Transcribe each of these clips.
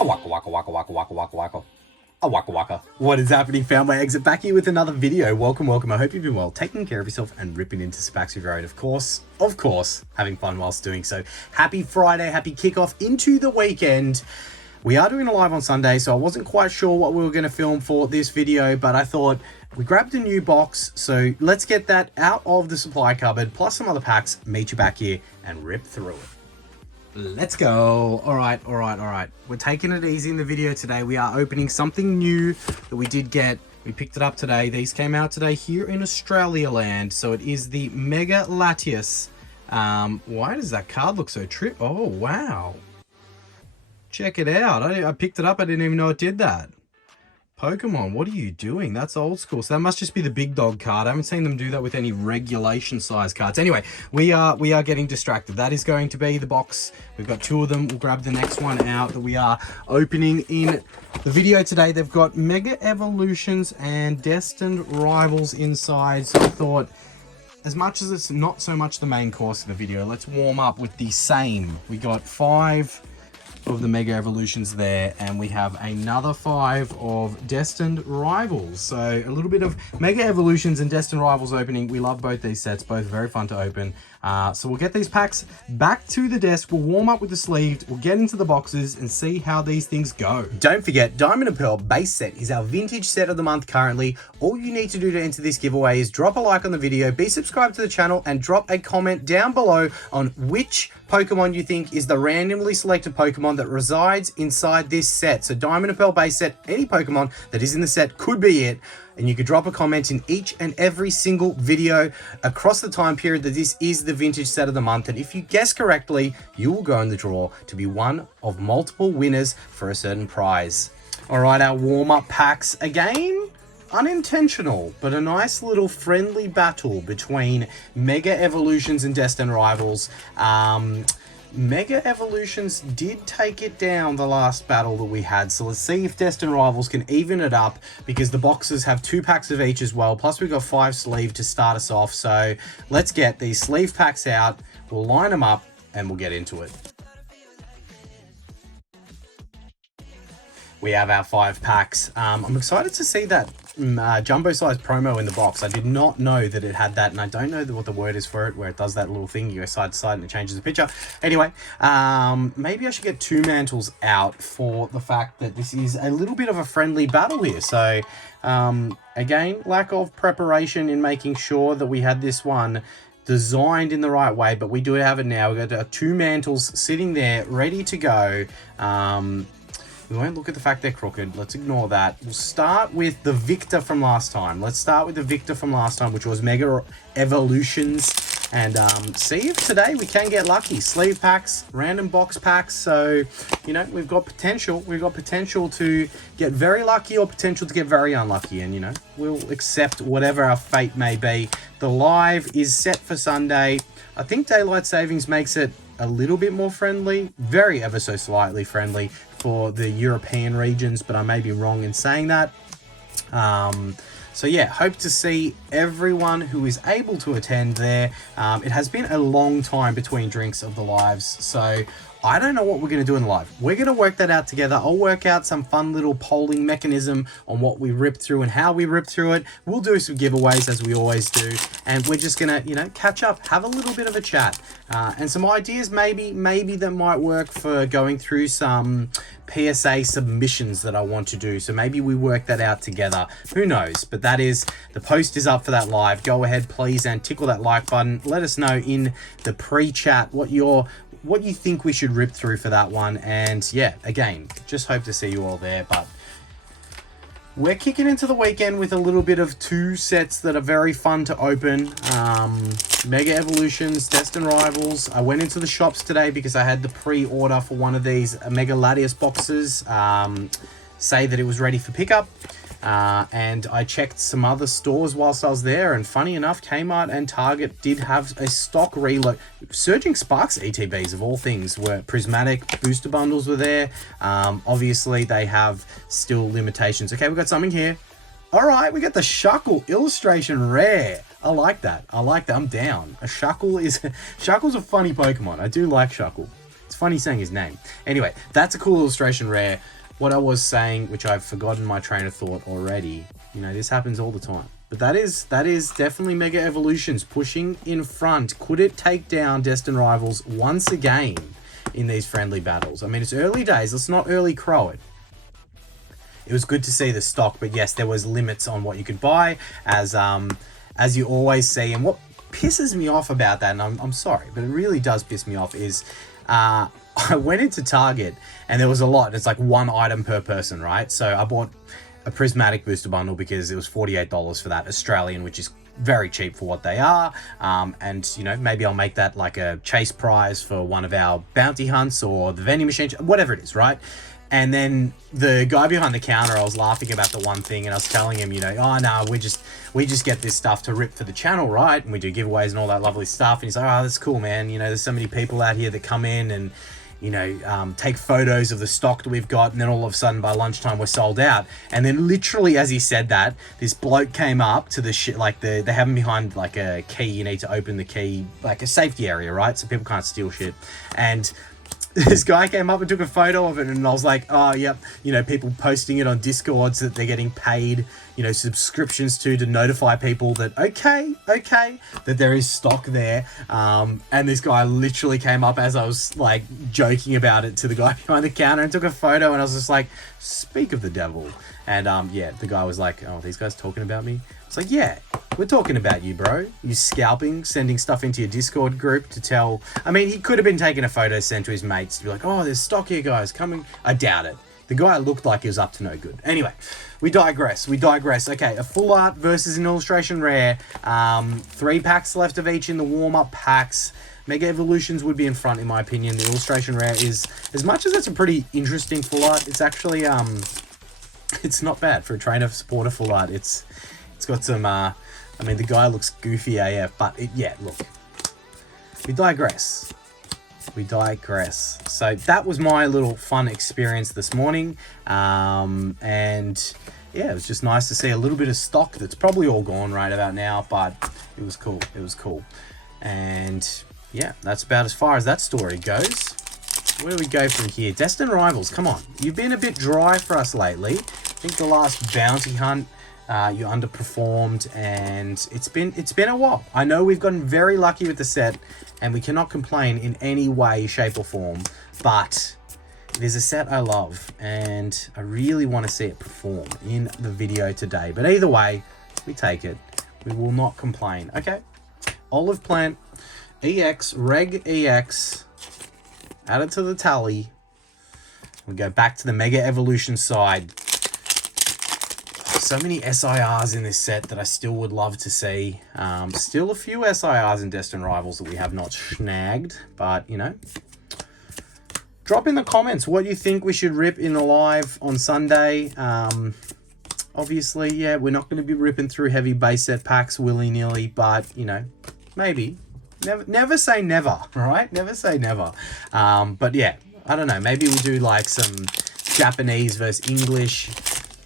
A waka waka waka waka waka waka waka. A waka waka. What is happening, Found My Exit? Back here with another video. Welcome. I hope you've been well, taking care of yourself and ripping into some packs of your own. Of course, having fun whilst doing so. Happy Friday, happy kickoff into the weekend. We are doing a live on Sunday, so I wasn't quite sure what we were going to film for this video, but I thought we grabbed a new box, so let's get that out of the supply cupboard, plus some other packs, meet you back here and rip through it. Let's go. All right. We're taking it easy in the video today. We are opening something new that we did get. We picked it up today. These came out today here in Australia land. So it is the Mega Latias. Why does that card look so trip? Oh, wow. Check it out. I picked it up. I didn't even know it did that. Pokemon, what are you doing? That's old school. So that must just be the big dog card. I haven't seen them do that with any regulation size cards. Anyway, we are getting distracted. That is going to be the box. We've got two of them. We'll grab the next one out that we are opening in the video today. They've got Mega Evolutions and Destined Rivals inside. So I thought, as much as it's not so much the main course of the video, let's warm up with the same. We got 5 of the Mega Evolutions there, and we have another 5 of Destined Rivals. So a little bit of Mega Evolutions and Destined Rivals opening. We love both these sets, both very fun to open. So we'll get these packs back to the desk. We'll warm up with the sleeved. We'll get into the boxes and see how these things go. Don't forget, Diamond and Pearl base set is our vintage set of the month currently. All you need to do to enter this giveaway is drop a like on the video, be subscribed to the channel, and drop a comment down below on which Pokemon you think is the randomly selected Pokemon that resides inside this set. So Diamond and Pearl base set, any Pokemon that is in the set could be it. And you could drop a comment in each and every single video across the time period that this is the vintage set of the month. And if you guess correctly, you will go in the draw to be one of multiple winners for a certain prize. All right, our warm-up packs again. Unintentional, but a nice little friendly battle between Mega Evolutions and Destined Rivals. Mega Evolutions did take it down the last battle that we had, so let's see if Destined Rivals can even it up, because the boxes have 2 packs of each as well, plus we've got 5 sleeve to start us off. So let's get these sleeve packs out, we'll line them up, and we'll get into it. We have our 5 packs. I'm excited to see that jumbo size promo in the box. I did not know that it had that, and I don't know what the word is for it, where it does that little thing, you go side to side and it changes the picture. Anyway, maybe I should get 2 mantles out for the fact that this is a little bit of a friendly battle here. So again, lack of preparation in making sure that we had this one designed in the right way, but we do have it now. We've got 2 mantles sitting there ready to go. We won't look at the fact they're crooked. Let's ignore that. We'll start with the victor from last time. Which was Mega Evolutions. And see if today we can get lucky. Sleeve packs, random box packs. So, you know, we've got potential. We've got potential to get very lucky or potential to get very unlucky. And, you know, we'll accept whatever our fate may be. The live is set for Sunday. I think daylight savings makes it a little bit more friendly. Very ever so slightly friendly for the European regions, but I may be wrong in saying that. So yeah, hope to see everyone who is able to attend there. It has been a long time between drinks of the lives, so I don't know what we're going to do in the live. We're going to work that out together. I'll work out some fun little polling mechanism on what we rip through and how we rip through it. We'll do some giveaways as we always do. And we're just going to, you know, catch up, have a little bit of a chat. And some ideas maybe that might work for going through some PSA submissions that I want to do. So maybe we work that out together. Who knows? But that is, the post is up for that live. Go ahead, please, and tickle that like button. Let us know in the pre-chat what you think we should rip through for that one. And yeah, again, just hope to see you all there. But we're kicking into the weekend with a little bit of 2 sets that are very fun to open. Mega Evolutions, Destined Rivals. I went into the shops today because I had the pre-order for one of these Mega Latias boxes say that it was ready for pickup. And I checked some other stores whilst I was there, and funny enough, Kmart and Target did have a stock reload. Surging Sparks ETBs of all things were prismatic, booster bundles were there. Obviously they have still limitations. Okay, we got something here. All right, we got the Shuckle illustration rare. I like that. I'm down. Shuckle's a funny Pokemon. I do like Shuckle. It's funny saying his name. Anyway, that's a cool illustration rare. What I was saying, which I've forgotten my train of thought already, you know, this happens all the time. But that is definitely Mega Evolutions pushing in front. Could it take down Destined Rivals once again in these friendly battles? I mean, it's early days. Let's not early crow it. It was good to see the stock, but yes, there was limits on what you could buy, as you always see. And what pisses me off about that, and I'm sorry, but it really does piss me off, is I went into Target and there was a lot. It's like one item per person, right? So I bought a prismatic booster bundle because it was $48 for that Australian, which is very cheap for what they are. And you know, maybe I'll make that like a chase prize for one of our bounty hunts or the vending machine, whatever it is, right? And then the guy behind the counter, I was laughing about the one thing, and I was telling him, you know, oh no, we just get this stuff to rip for the channel, right? And we do giveaways and all that lovely stuff. And he's like, oh, that's cool, man. You know, there's so many people out here that come in and, you know, take photos of the stock that we've got, and then all of a sudden by lunchtime we're sold out. And then literally as he said that, this bloke came up to the shit, like they have him behind like a key. You need to open the key, like a safety area, right? So people can't steal shit. And this guy came up and took a photo of it, and I was like, oh, yep, you know, people posting it on Discords that they're getting paid, you know, subscriptions to notify people that, okay, that there is stock there. And this guy literally came up as I was, like, joking about it to the guy behind the counter and took a photo, and I was just like, speak of the devil. And, yeah, the guy was like, oh, these guys talking about me? It's like, yeah, we're talking about you, bro. You scalping, sending stuff into your Discord group to tell... I mean, he could have been taking a photo sent to his mates to be like, oh, there's stock here, guys, coming. I doubt it. The guy looked like he was up to no good. Anyway, we digress. Okay, a full art versus an illustration rare. 3 packs left of each in the warm-up packs. Mega Evolutions would be in front, in my opinion. The illustration rare is... As much as it's a pretty interesting full art, it's actually... It's not bad for a trainer supporter full art. It's got some... I mean, the guy looks goofy AF, but yeah, look. We digress. So that was my little fun experience this morning. And yeah, it was just nice to see a little bit of stock that's probably all gone right about now, but it was cool. And yeah, that's about as far as that story goes. Where do we go from here? Destined Rivals, come on. You've been a bit dry for us lately. I think the last bounty hunt, you underperformed, and it's been a while. I know we've gotten very lucky with the set, and we cannot complain in any way, shape, or form, but it is a set I love, and I really want to see it perform in the video today. But either way, we take it. We will not complain. Okay, Olive Plant EX, Reg EX, add it to the tally. We go back to the Mega Evolution side. So many SIRs in this set that I still would love to see. Still a few SIRs in Destined Rivals that we have not snagged, but you know. Drop in the comments what you think we should rip in the live on Sunday. Obviously, yeah, we're not going to be ripping through heavy base set packs willy-nilly, but you know, maybe. Never say never, all right? Never say never. But yeah, I don't know. Maybe we'll do like some Japanese versus English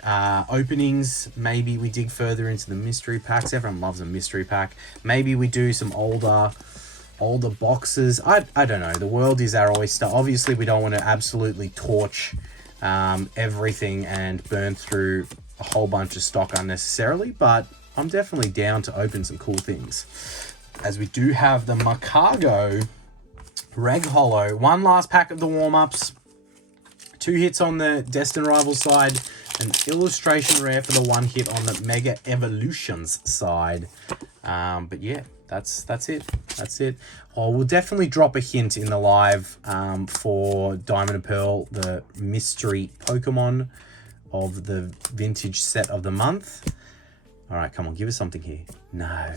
openings. Maybe we dig further into the mystery packs. Everyone loves a mystery pack. Maybe we do some older boxes. I don't know. The world is our oyster. Obviously, we don't want to absolutely torch everything and burn through a whole bunch of stock unnecessarily, but I'm definitely down to open some cool things. As we do have the Macago Reg Holo. One last pack of the warm-ups. 2 hits on the Destined Rivals side. An illustration rare for the 1 hit on the Mega Evolutions side. But yeah, that's it. Oh, we'll definitely drop a hint in the live for Diamond and Pearl, the mystery Pokemon of the vintage set of the month. All right, come on, give us something here. No.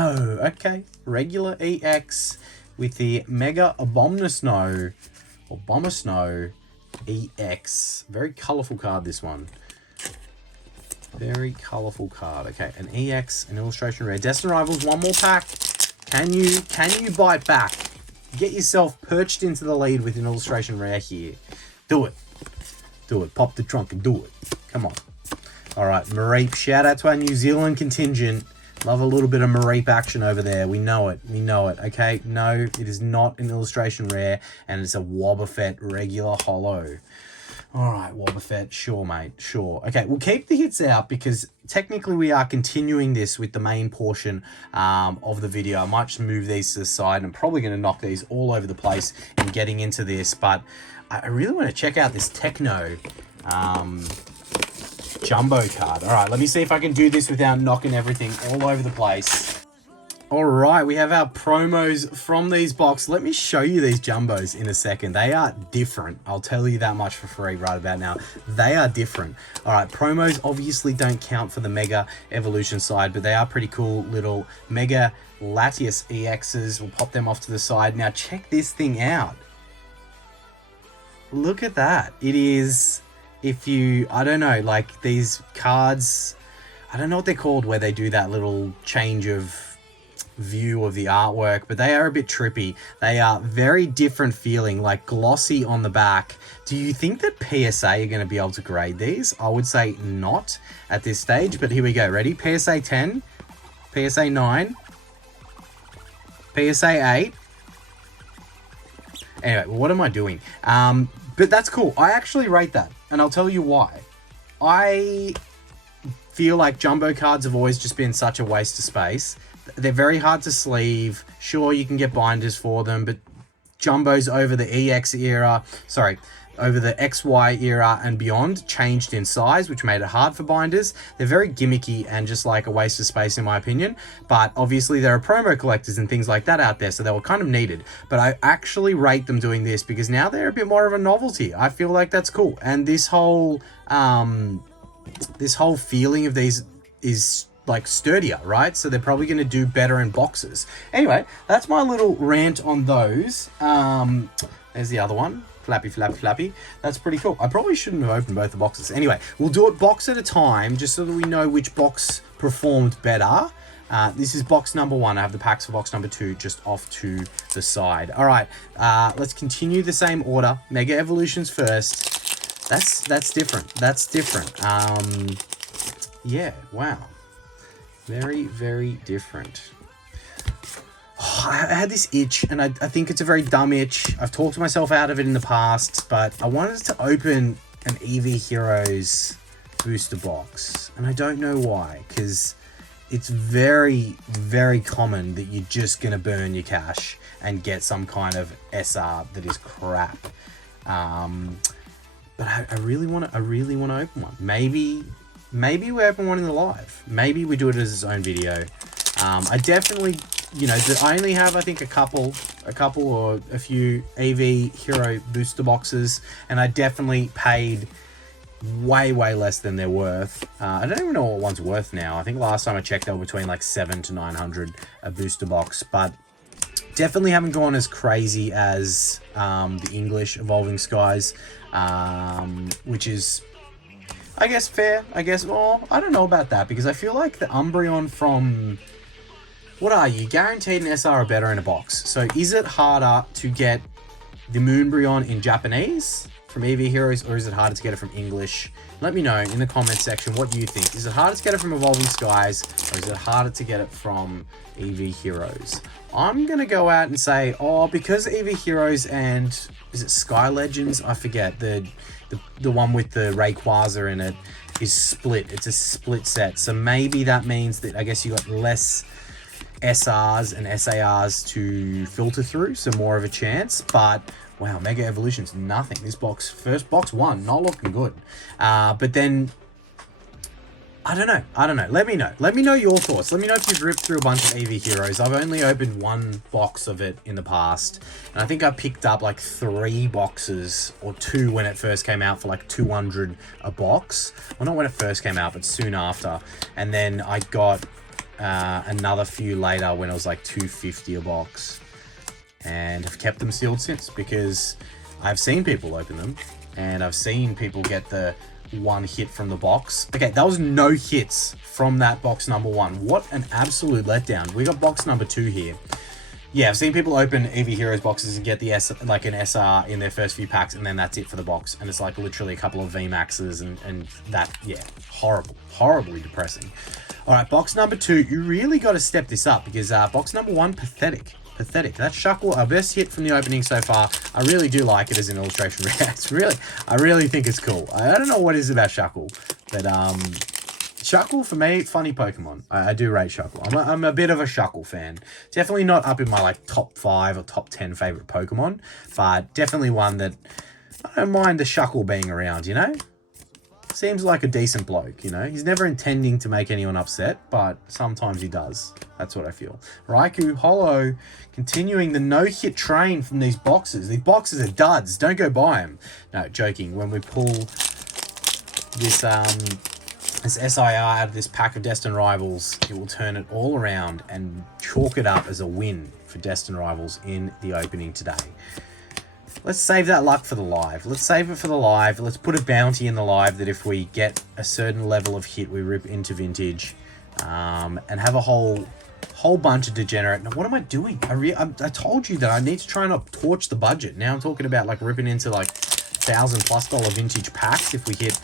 Okay, regular EX with the Mega Abomasnow or Abomasnow EX. Very colourful card, this one. Very colourful card. Okay, an EX, an illustration rare. Destined Rivals, 1 more pack. Can you bite back? Get yourself perched into the lead with an illustration rare here. Do it. Pop the trunk and do it. Come on. All right, Mareep, shout out to our New Zealand contingent. Love a little bit of Mareep action over there. We know it. We know it. Okay. No, it is not an illustration rare, and it's a Wobbuffet regular holo. All right, Wobbuffet. Sure, mate. Sure. Okay, we'll keep the hits out because technically we are continuing this with the main portion of the video. I might just move these to the side, and I'm probably going to knock these all over the place in getting into this, but I really want to check out this Techno jumbo card. All right, let me see if I can do this without knocking everything all over the place. All right, we have our promos from these boxes. Let me show you these jumbos in a second. They are different. I'll tell you that much for free right about now. They are different. All right, promos obviously don't count for the Mega Evolution side, but they are pretty cool little Mega Latias EXs. We'll pop them off to the side. Now check this thing out. Look at that. It is, if you, I don't know, like these cards, I don't know what they're called where they do that little change of view of the artwork, but they are a bit trippy. They are very different feeling, like glossy on the back. Do you think that PSA are going to be able to grade these? I would say not at this stage, but here we go. Ready? PSA 10, PSA 9, PSA 8. Anyway, what am I doing? But that's cool. I actually rate that, and I'll tell you why. I feel like jumbo cards have always just been such a waste of space. They're very hard to sleeve. Sure, you can get binders for them, but jumbos over the EX era, over the XY era and beyond changed in size, which made it hard for binders. They're very gimmicky and just like a waste of space in my opinion. But obviously there are promo collectors and things like that out there, so they were kind of needed. But I actually rate them doing this because now they're a bit more of a novelty. I feel like that's cool. And this whole feeling of these is like sturdier, right? So they're probably going to do better in boxes. Anyway, that's my little rant on those. There's the other one. Flappy, flappy, flappy. That's pretty cool. I probably shouldn't have opened both the boxes. Anyway, we'll do it box at a time just so that we know which box performed better. This is box number 1. I have the packs for box number 2 just off to the side. All right, let's continue the same order. Mega Evolutions first. That's different. That's different. Yeah, wow. Very, very different. Oh, I had this itch, and I think it's a very dumb itch. I've talked myself out of it in the past, but I wanted to open an EV Heroes booster box, and I don't know why, because it's very, very common that you're just going to burn your cash and get some kind of SR that is crap. But I really want to open one. Maybe we open one in the live. Maybe we do it as its own video. I definitely, you know, I only have, I think, a couple or a few EV Hero booster boxes, and I definitely paid way less than they're worth. I don't even know what one's worth now. I think last time I checked they were between like 700 to 900 a booster box, but definitely haven't gone as crazy as the English Evolving Skies, which is, I guess, fair. I guess, well, I don't know about that, because I feel like the Umbreon from, what are you? Guaranteed an SR or better in a box. So is it harder to get the Moonbreon in Japanese from EV Heroes, or is it harder to get it from English? Let me know in the comments section what you think. Is it harder to get it from Evolving Skies, or is it harder to get it from EV Heroes? I'm going to go out and say, oh, because EV Heroes and, is it Sky Legends? I forget. The one with the Rayquaza in it is split. It's a split set. So maybe that means that, I guess, you got less SRs and SARs to filter through, so more of a chance. But wow, Mega Evolution's nothing. This box, first box 1, not looking good. But then, I don't know. Let me know your thoughts. Let me know if you've ripped through a bunch of EV Heroes. I've only opened 1 box of it in the past, and I think I picked up like 3 boxes or 2 when it first came out for like 200 a box. Well, not when it first came out, but soon after. And then I got another few later when it was like 250 a box, and have kept them sealed since, because I've seen people open them and I've seen people get the 1 hit from the box. Okay, that was no hits from that box number 1. What an absolute letdown. We got box number 2 here. yeah, I've seen people open EV Heroes boxes and get the like an SR in their first few packs, and then that's it for the box. And it's like literally a couple of VMAXs and that, yeah, horrible, horribly depressing. All right, box number 2, you really got to step this up because box number 1, pathetic. Pathetic. That Shuckle, our best hit from the opening so far. I really do like it as an illustration rare. It's really, I really think it's cool. I don't know what it is about Shuckle, but Shuckle for me, funny Pokemon. I do rate Shuckle. I'm a bit of a Shuckle fan. Definitely not up in my like top 5 or top 10 favorite Pokemon, but definitely one that I don't mind the Shuckle being around, you know? Seems like a decent bloke, you know? He's never intending to make anyone upset, but sometimes he does. That's what I feel. Raikou, Holo, continuing the no-hit train from these boxes. These boxes are duds. Don't go buy them. No, joking. When we pull this SIR out of this pack of Destined Rivals, it will turn it all around and chalk it up as a win for Destined Rivals in the opening today. Let's save that luck for the live. Let's save it for the live. Let's put a bounty in the live that if we get a certain level of hit, we rip into vintage, and have a whole bunch of degenerate. Now, what am I doing? I told you that I need to try and torch the budget. Now I'm talking about like ripping into like $1,000+ vintage packs if we hit.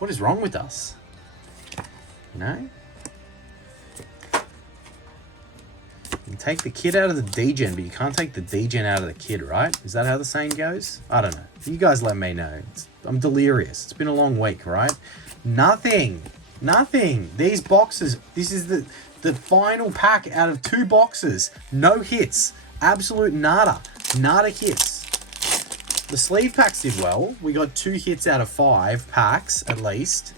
What is wrong with us? You know? You can take the kid out of the degen, but you can't take the degen out of the kid, right? Is that how the saying goes? I don't know. You guys let me know. I'm delirious. It's been a long week, right? Nothing. Nothing. These boxes, this is the final pack out of 2 boxes. No hits. Absolute nada. Nada hits. The sleeve packs did well. We got 2 hits out of 5 packs, at least.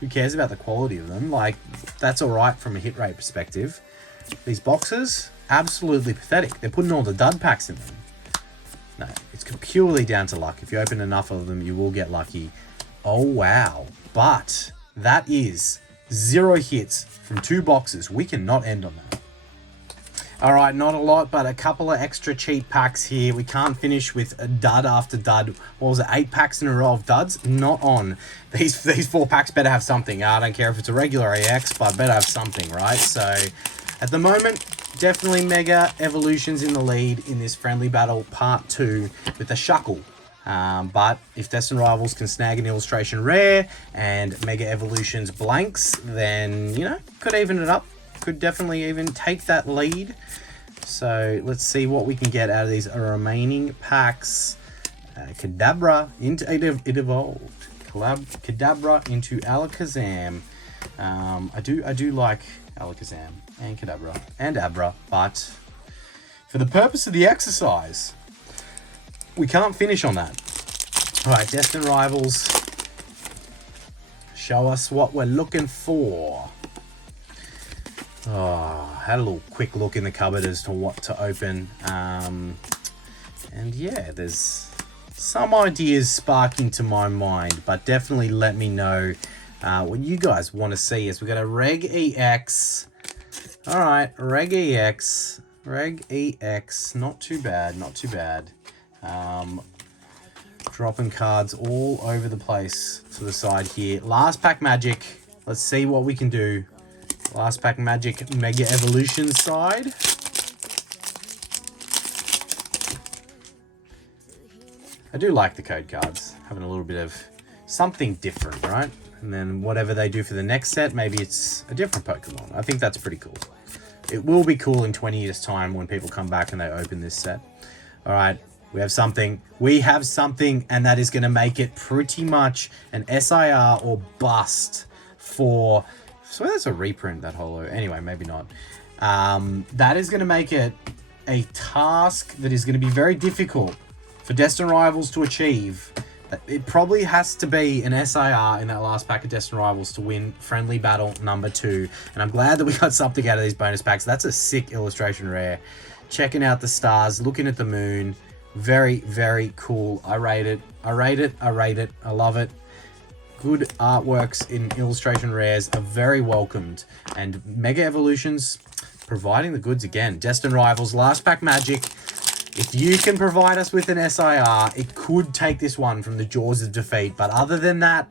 Who cares about the quality of them? Like, that's all right from a hit rate perspective. These boxes, absolutely pathetic. They're putting all the dud packs in them. No, it's purely down to luck. If you open enough of them, you will get lucky. Oh, wow. But that is 0 hits from 2 boxes. We cannot end on that. All right, not a lot, but a couple of extra cheap packs here. We can't finish with a dud after dud. What was it, 8 packs in a row of duds? Not on. These 4 packs better have something. I don't care if it's a regular EX, but better have something, right? So at the moment, definitely Mega Evolutions in the lead in this friendly battle part 2 with the Shuckle. But if Destined Rivals can snag an illustration rare and Mega Evolutions blanks, then, you know, could even it up. Could definitely even take that lead. So let's see what we can get out of these remaining packs. Kadabra into it evolved. Kadabra into Alakazam. I do like Alakazam and Kadabra and Abra, but for the purpose of the exercise, we can't finish on that. All right, Destined Rivals, show us what we're looking for. Oh, had a little quick look in the cupboard as to what to open. And yeah, there's some ideas sparking to my mind, but definitely let me know what you guys want to see. As we got a Reg EX. All right, Reg EX. Reg EX. Not too bad, not too bad. Dropping cards all over the place to the side here. Last pack magic. Let's see what we can do. Last pack magic Mega Evolution side. I do like the code cards. Having a little bit of something different, right? And then whatever they do for the next set, maybe it's a different Pokemon. I think that's pretty cool. It will be cool in 20 years' time when people come back and they open this set. All right, we have something. We have something, and that is going to make it pretty much an SIR or bust for... So that's a reprint, that holo. Anyway, maybe not. That is going to make it a task that is going to be very difficult for Destined Rivals to achieve. It probably has to be an SIR in that last pack of Destined Rivals to win Friendly Battle number 2. And I'm glad that we got something out of these bonus packs. That's a sick illustration rare. Checking out the stars, looking at the moon. Very, very cool. I rate it. I rate it. I rate it. I love it. Good artworks in illustration rares are very welcomed. And Mega Evolutions providing the goods again. Destined Rivals, last pack magic. If you can provide us with an SIR, it could take this one from the jaws of defeat. But other than that,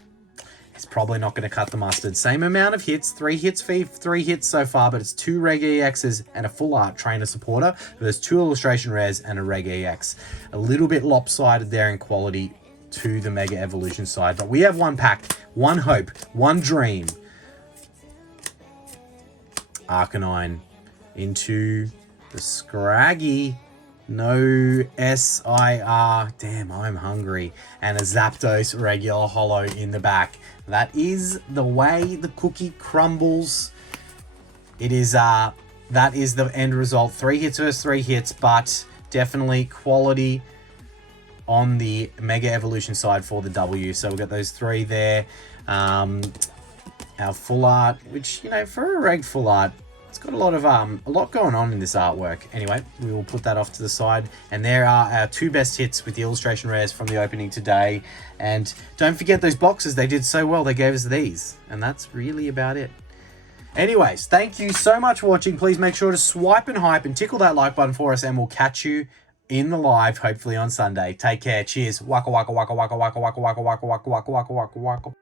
It's probably not going to cut the mustard. Same amount of hits, 3 hits for 3 hits so far, but it's 2 Reg EXs and a full art trainer supporter. There's 2 illustration rares and a Reg EX. A little bit lopsided there in quality to the Mega Evolution side, but we have one pack, one hope, one dream. Arcanine into the Scraggy. No SIR. Damn, I'm hungry. And a Zapdos regular holo in the back. That is the way the cookie crumbles. It is that is the end result. 3 hits versus 3 hits, but definitely quality on the Mega Evolution side for the W. So we've got those 3 there. Our full art, which, you know, for a reg full art, it's got a lot going on in this artwork. Anyway, we will put that off to the side. And there are our 2 best hits with the illustration rares from the opening today. And don't forget those boxes. They did so well. They gave us these. And that's really about it. Anyways, thank you so much for watching. Please make sure to swipe and hype and tickle that like button for us. And we'll catch you in the live, hopefully on Sunday. Take care. Cheers. Waka waka waka waka waka waka waka waka waka waka waka waka waka waka.